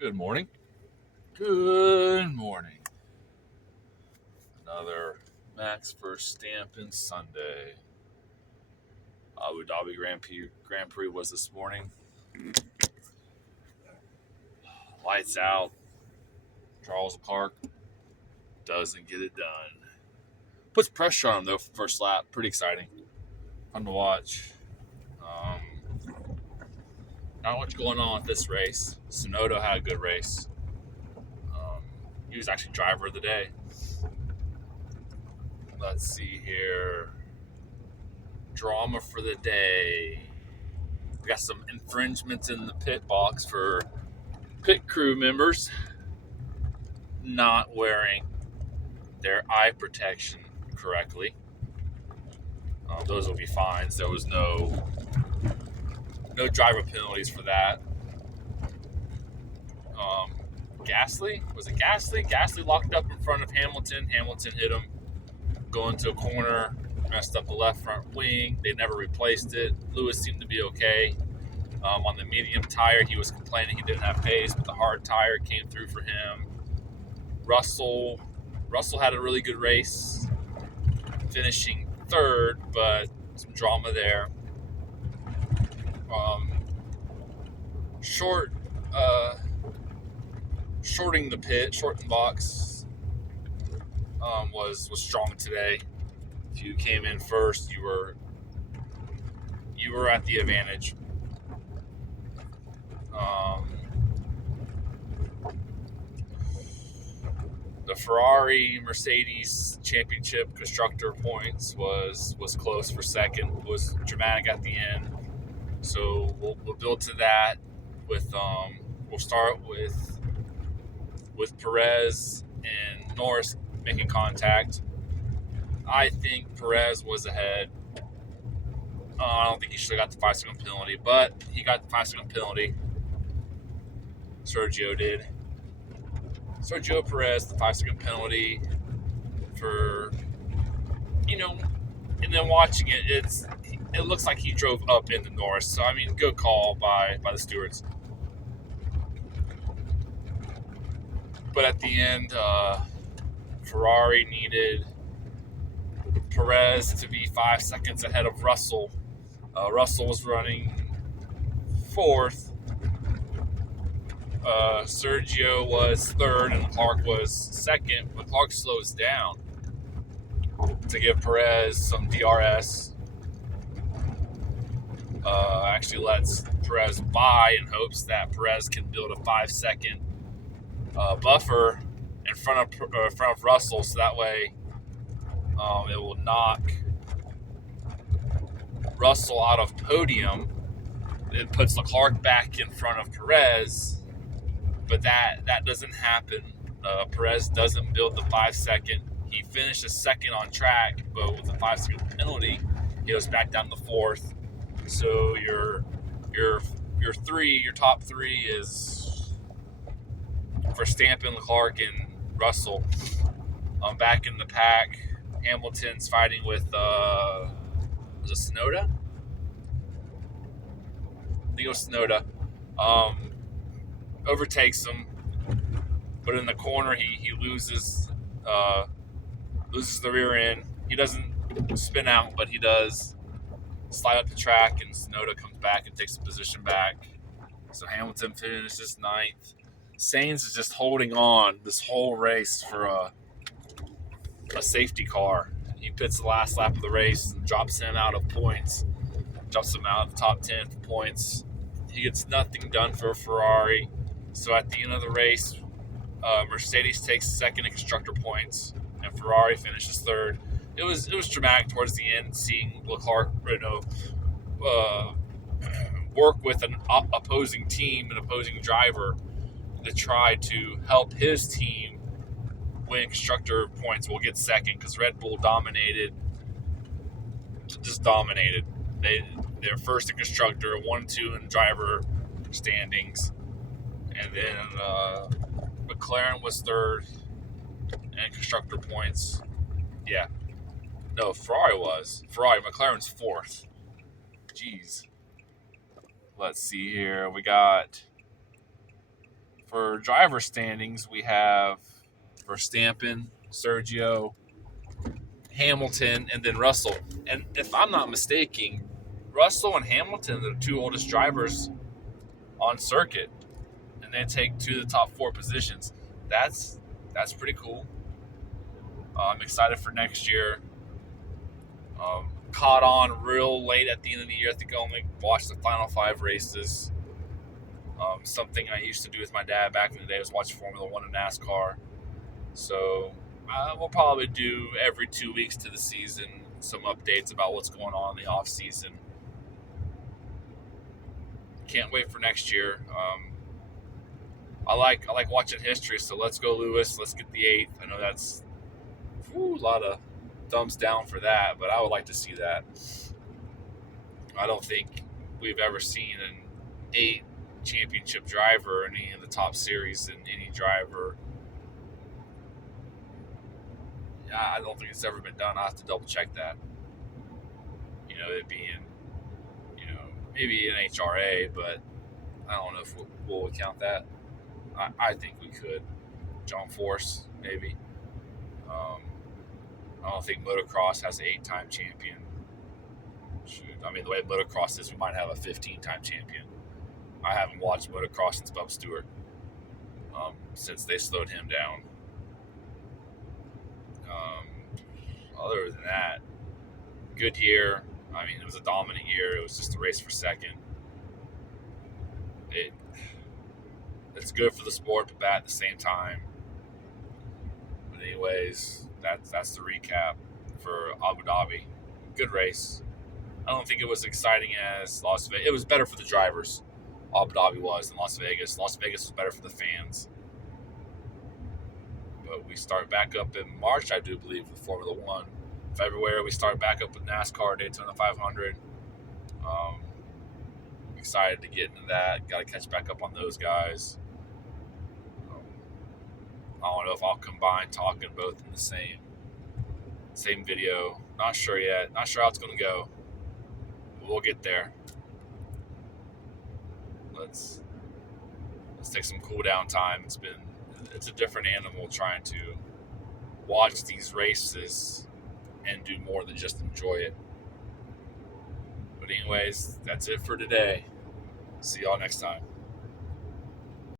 Good morning. Good morning. Another Max Verstappen Sunday. Abu Dhabi Grand Prix was this morning. Lights out. Charles Leclerc doesn't get it done. Puts pressure on him though for first lap. Pretty exciting. Fun to watch. Not much going on with this race. Tsunoda had a good race. He was actually driver of the day. Let's see here. Drama for the day. We got some infringements in the pit box for pit crew members not wearing their eye protection correctly. Those will be fines. There was no driver penalties for that. Gasly? Was it Gasly? Gasly locked up in front of Hamilton. Hamilton hit him going to a corner, messed up the left front wing. They never replaced it. Lewis seemed to be okay. On the medium tire, he was complaining he didn't have pace, but the hard tire came through for him. Russell had a really good race, finishing third, but some drama there. Shorting the box was strong today. If you came in first, you were at the advantage. The Ferrari-Mercedes championship constructor points was close for second. Was dramatic at the end. So we'll build to that. We'll start with Perez and Norris making contact. I think Perez was ahead. I don't think he should have got the 5-second penalty, but he got the 5-second penalty. Sergio did. Sergio Perez, the 5-second penalty for, and then watching it looks like he drove up into Norris. So, good call by the stewards. But at the end, Ferrari needed Perez to be 5 seconds ahead of Russell. Russell was running fourth. Sergio was third and Leclerc was second. Leclerc slows down to give Perez some DRS. Actually lets Perez by in hopes that Perez can build a 5-second buffer in front of Russell, so that way it will knock Russell out of podium. It puts Leclerc back in front of Perez. But that doesn't happen. Perez doesn't build the 5-second. He finishes second on track, but with a 5-second penalty, he goes back down to fourth. So your top three is Verstappen, Leclerc, and Russell. Back in the pack, Hamilton's fighting with was it Tsunoda? I think it was Tsunoda. Overtakes him, but in the corner he loses the rear end. He doesn't spin out, but he does slide up the track, and Tsunoda comes back and takes the position back. So Hamilton finishes ninth. Sainz is just holding on this whole race for a safety car. He pits the last lap of the race and drops him out of points. Drops him out of the top 10 for points. He gets nothing done for Ferrari. So at the end of the race, Mercedes takes second in constructor points, and Ferrari finishes third. It was dramatic towards the end, seeing Leclerc, work with an opposing team, an opposing driver, to try to help his team win constructor points. We'll get second because Red Bull dominated. They're first in constructor, 1-2 in driver standings. And then McLaren was third in constructor points. Yeah. No, Ferrari was. McLaren's fourth. Jeez. Let's see here. We got For driver standings, we have Verstappen, Sergio, Hamilton, and then Russell. And if I'm not mistaken, Russell and Hamilton are the two oldest drivers on circuit, and they take two of the top four positions. That's pretty cool. I'm excited for next year. Caught on real late at the end of the year. I think I only watched the final 5 races. Something I used to do with my dad back in the day was watch Formula One and NASCAR. So we'll probably do every 2 weeks to the season some updates about what's going on in the off season. Can't wait for next year. I like watching history. So let's go, Lewis. Let's get the 8th. I know that's a lot of thumbs down for that, but I would like to see that. I don't think we've ever seen an 8 championship driver in any of the top series in any driver. I don't think it's ever been done. I have to double check that. It being, maybe an HRA, but I don't know if we'll count that. I think we could. John Force, maybe. I don't think motocross has an 8-time champion. Shoot. I mean, the way motocross is, we might have a 15-time champion. I haven't watched motocross since Bub Stewart, since they slowed him down. Other than that, good year. I mean, it was a dominant year. It was just a race for second. It's good for the sport, but bad at the same time. But anyways, that's the recap for Abu Dhabi. Good race. I don't think it was exciting as Las Vegas. It was better for the drivers. Abu Dhabi was than Las Vegas. Las Vegas was better for the fans. But we start back up in March, I do believe, with Formula One. February, we start back up with NASCAR, Daytona 500. Excited to get into that. Got to catch back up on those guys. I don't know if I'll combine talking both in the same video. Not sure yet. Not sure how it's going to go. But we'll get there. Let's take some cool down time. It's a different animal trying to watch these races and do more than just enjoy it. But anyways, that's it for today. See y'all next time.